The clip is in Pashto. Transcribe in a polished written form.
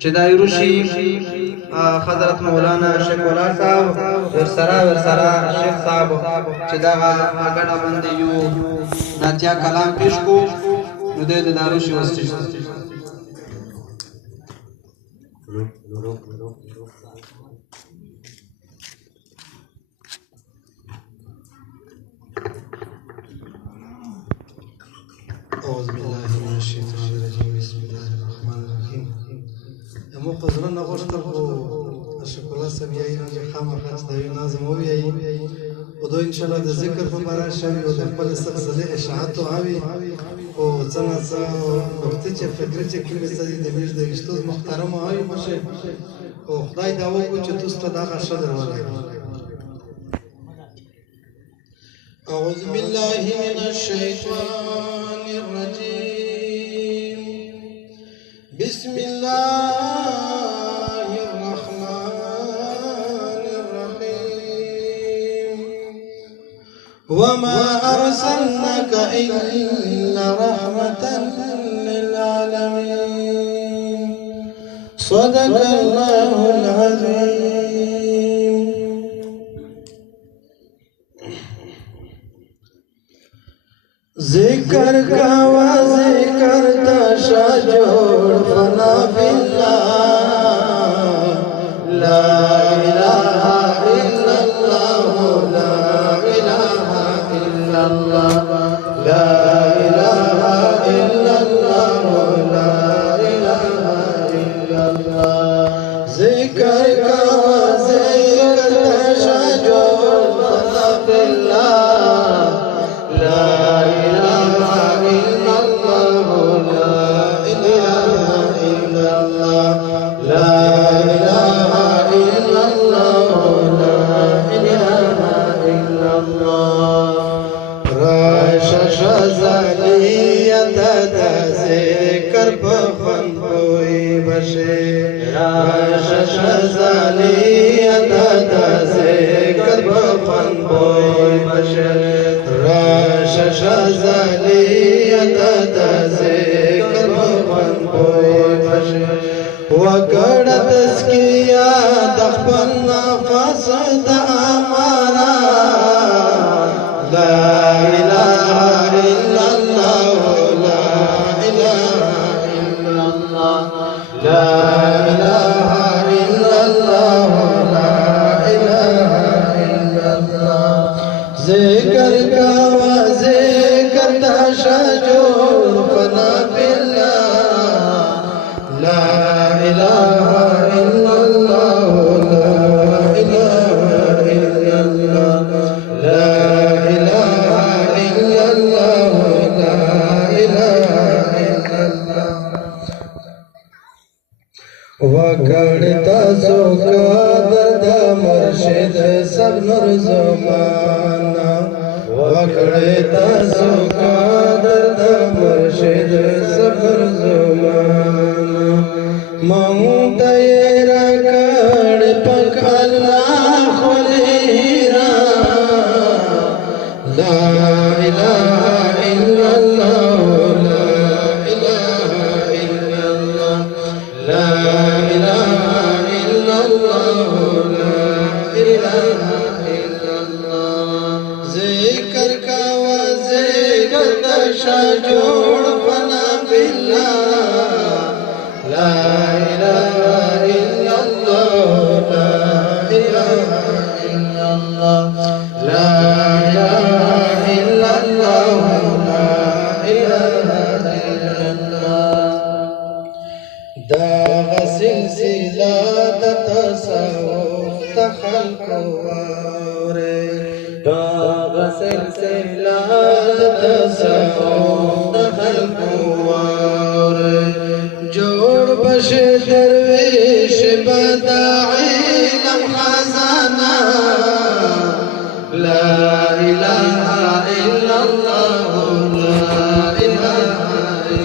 چدای روشی حضرت مولانا شیخ ولا صاحب ورسرا شیخ صاحب چدا اگڑا بندے یو ناتیا کلام پیش کو نو دے داروشی وستی أعوذ بالله من الشيطان الرجيم بسم الله الرحمن الرحيم مو قزرنا غشتر الشكولا سبيعي نجي خامة خاصة نازم وبيعي ودو إن شاء الله ده ذكر فبارا شوي وده قبل استقصالي إشاعات وعوي وصنا سا وقتيچه فكريچه كلمة سادي ده بيش ده اشتوز محترم وعوي باشه وخداي دعوه کو چه توستا دا غشا در ولای أعوذ بالله من الشيطان الرجيم بسم الله الرحمن الرحيم وما أرسلناك إلا رحمة للعالمين صدق الله العظيم ذکر کا ذکر تشا جوڑ فنا بالله لا اله الا الله لا اله الا الله لا اله الا الله لا اله الا الله ذکر کا ذکر تشا جوڑ فنا بالله لا وقړه تسکیه د خپل نفس د امارا لا اله الا الله لا اله الا الله لا اله الا الله لا اله الا الله ذکر کا ذکر تشا جوړ فنا بالله لا إله إلا الله لا إله إلا الله لا إله إلا الله لا إله إلا الله وکړتا سوکاد مرشد سب نور زمانہ وکړتا سوکاد مرشد سب نور زمانہ مونږ یې راکړ پک الله خلیرا لا اله الا الله لا اله الا الله لا اله الا الله لا اله الا الله ذکر کا ذکر تشا جوړ فنا بالله لا إله إلا الله لا إله إلا الله لا إله إلا الله لا إله إلا الله دا سلسلة تصوف تخلق وره دا سلسلة تصوف تخلق وره جوړ بشه درویش بداعی لمحه